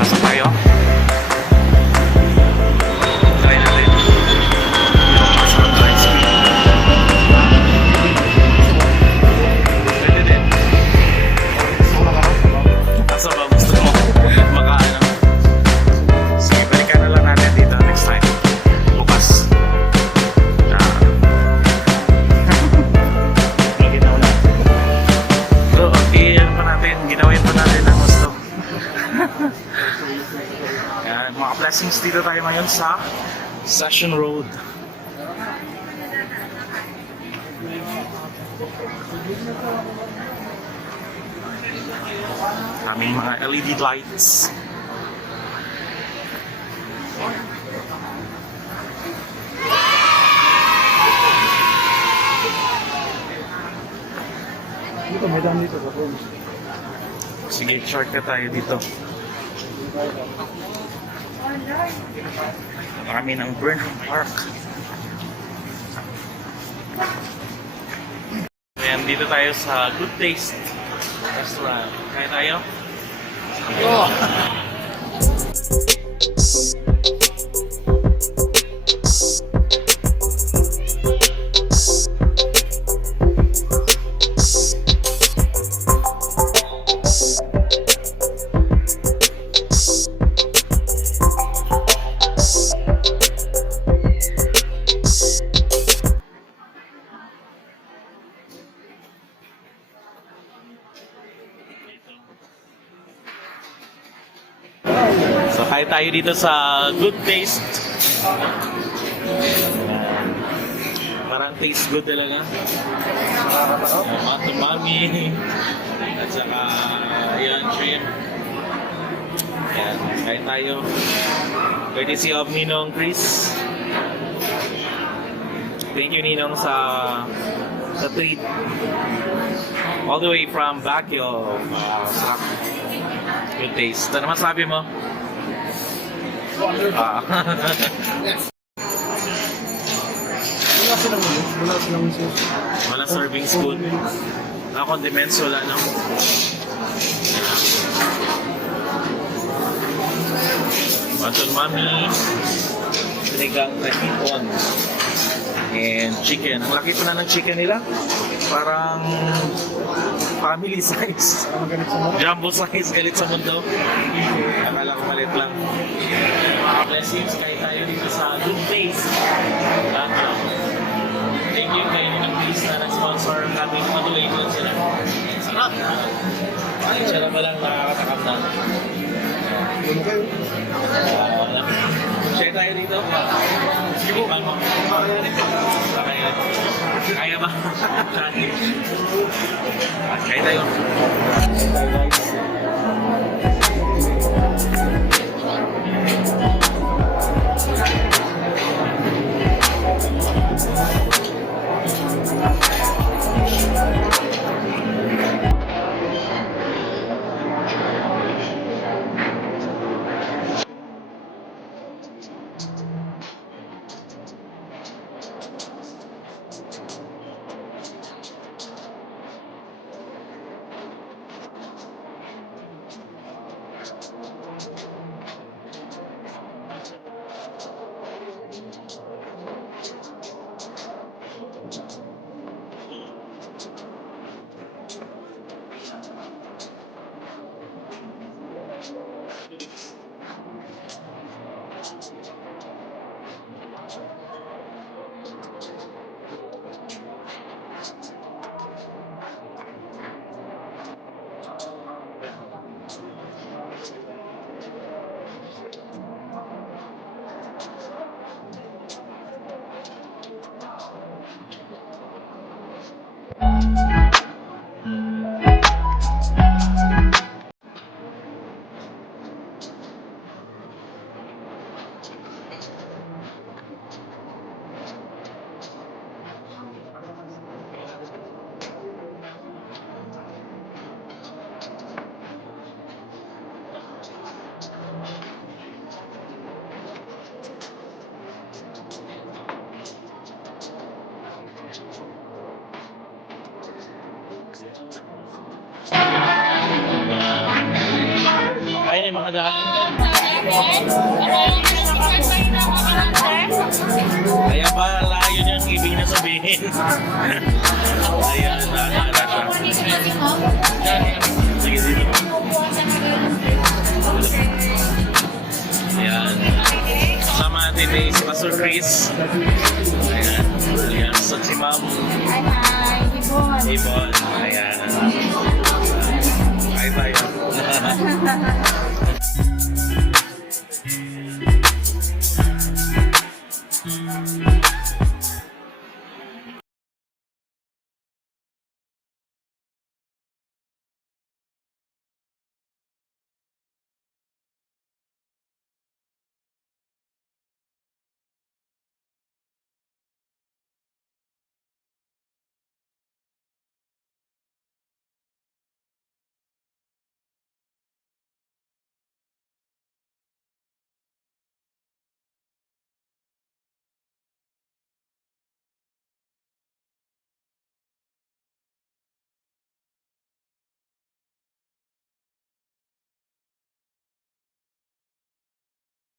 Pasok tayo. Try natin. Pasok ang ice cream. Pwede din. Asa ba gusto mo? Makaano? Sige, balikan na lang natin dito next time. Bukas. Ginaw na. So, okay, ano pa natin? Ginawin pa natin ang gusto. Yan, mga blessings dito tayo ngayon sa Session Road. Aming mga LED lights. Dito, may dami dito. Sige, shortcut tayo dito. Kami ng Burnham Park. Ayan, dito tayo sa Good Taste Restaurant. Kaya tayo? Oh! So, kaya tayo dito sa Good Taste. Parang taste good talaga. Matumami. At saka, yan, shrimp. Yan, kaya tayo. Courtesy of Ninong Chris. Thank you, Ninong, sa treat. All the way from Baguio. Good Taste. Ano masabi mo? Wala serving spoon. Condiments wala, no? Maton mami, sinigang na hipon, and chicken. Ang laki pa na ng chicken nila. Parang family size. Jumbo size, galit sa mundo. Akala ko malit lang. Mga blessings kayo tayo dito sa Good Place. Thank you kayo ng please na nag-sponsor kami. Matuloy ko sila. Sarap! Siya na ba lang nakakatakam na? Share tayo dito. Ipan mo. Kaya ba? Kaya tayo. Ayan yung mga daan. Kaya ba layo niyang ibig na sabihin? Ayan, daan. Sige, dito. Ayan. Kasama natin si Pastor Chris. Ayan. Ayan. So, si Ma'am Ibon. Ayan. Hi tayo.